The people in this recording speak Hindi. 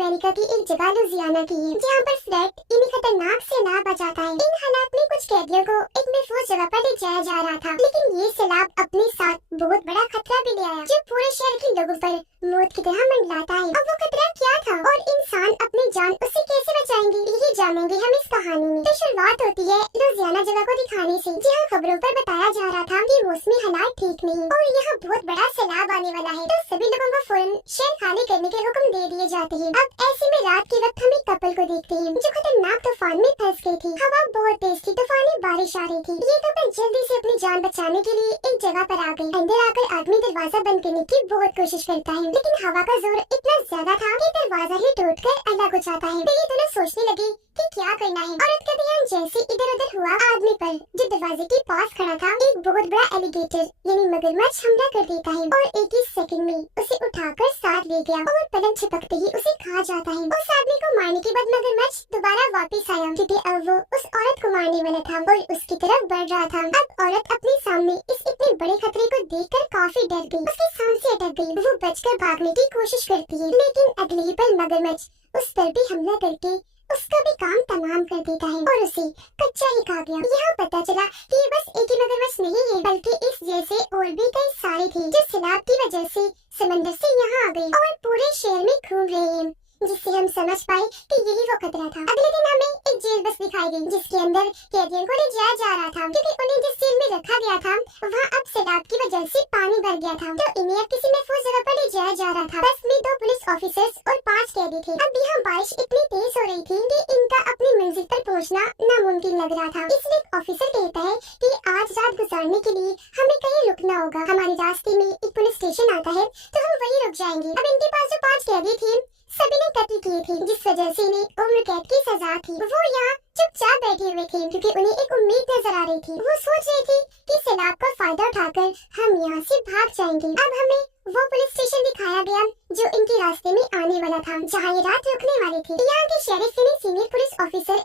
अमेरिका की एक जगह लुजियाना की है, जहाँ पर फ्रेड इन्हीं खतरनाक सैलाब आ जाता है। इन हालात में कुछ कैदियों को एक महफूज जगह पर ले जाया जा रहा था, लेकिन ये सैलाब अपने साथ बहुत बड़ा खतरा भी ले आया, जो पूरे शहर के लोगों पर मौत की तरह मंडलाता है। अब वो खतरा क्या था और इंसान अपनी जान उससे कैसे बचाएंगे, ये जानेंगे हम इस कहानी में। तो शुरुआत होती है लुजियाना जगह को दिखाने से, जहाँ खबरों पर बताया जा रहा था कि मौसमी हालात ठीक नहीं और यहाँ बहुत बड़ा सैलाब आने वाला है। तो सभी लोगों को फौरन शहर खाली करने के हुक्म दे दिए जाते हैं। अब ऐसे में रात के वक्त हम एक कपल को देखते हैं जो खतरनाक तूफान में फंस गई थी। हवा बहुत तेज थी, तूफानी बारिश आ रही थी। ये कपल जल्दी से अपनी जान बचाने के लिए एक जगह पर आ गई। अंदर आकर आदमी दरवाजा बंद करने की बहुत कोशिश करता है, लेकिन हवा का जोर इतना ज्यादा था कि दरवाजा ही टूटकर अलग हो जाता है। तो ये दोनों सोचने लगे कि क्या करना है। औरत का ध्यान जैसे इधर उधर हुआ, आदमी पर जो दरवाजे के पास खड़ा था एक बहुत बड़ा एलिगेटर यानी मगरमच्छ हमला कर देता है और एक ही सेकंड में उसे उठाकर साथ ले गया और पलक झपकते ही उसे खा जाता है। उस आदमी को मारने के बाद मगरमच्छ दोबारा वापस आया, क्योंकि अब वो उस औरत को मारने वाला था और उसकी तरफ बढ़ रहा था। अब औरत अपने सामने इस इतने बड़े खतरे को देखकर काफी डर गई, उसकी सांसें अटक गई। वो बचकर भागने की कोशिश करती है, लेकिन अगले ही पल मगरमच्छ उस पर भी हमला करके उसका भी काम तमाम कर देता है और उसे कच्चा ही खा गया। यहाँ पता चला कि ये बस एक ही मगरमच्छ नहीं है, बल्कि इस जैसे और भी कई सारे थे जो सैलाब की वजह से समंदर से यहाँ आ गए और पूरे शहर में घूम रहे हैं, जिससे हम समझ पाए कि यही वो खतरा था। अगले दिन हमें एक जेल बस दिखाई गई, जिसके अंदर कैदियों को ले जाया जा रहा था, क्योंकि उन्हें जिस जेल में रखा गया था वहाँ अब सैलाब की वजह से पानी भर गया था। तो इन्हें अब किसी महफूज जगह पर ले जाया जा रहा था। बस में 2 पुलिस ऑफिसर्स और 5 कैदी थे। अब यहाँ बारिश इतनी तेज हो रही थी कि इनका अपनी मंजिल पर पहुँचना नामुमकिन लग रहा था। इसलिए एक ऑफिसर कहता है कि आज रात गुजारने के लिए हमें कहीं रुकना होगा। हमारे रास्ते में एक पुलिस स्टेशन आता है, तो हम वहीं रुक जाएंगे। अब इनके पास जो 5 कैदी थे सभी ने कत्ल किए थे, जिस वजह से इन्हें उम्र कैद की सजा थी। वो यहाँ चुपचाप बैठे हुए थे, क्योंकि उन्हें एक उम्मीद नजर आ रही थी। वो सोच रहे थे कि सैलाब का फायदा उठाकर हम यहाँ से भाग जाएंगे। अब हमें वो पुलिस स्टेशन दिखाया गया जो इनके रास्ते में आने वाला था, जहाँ ये रात रुकने वाले थे। यहाँ के शेरिफ यानी सीनियर पुलिस ऑफिसर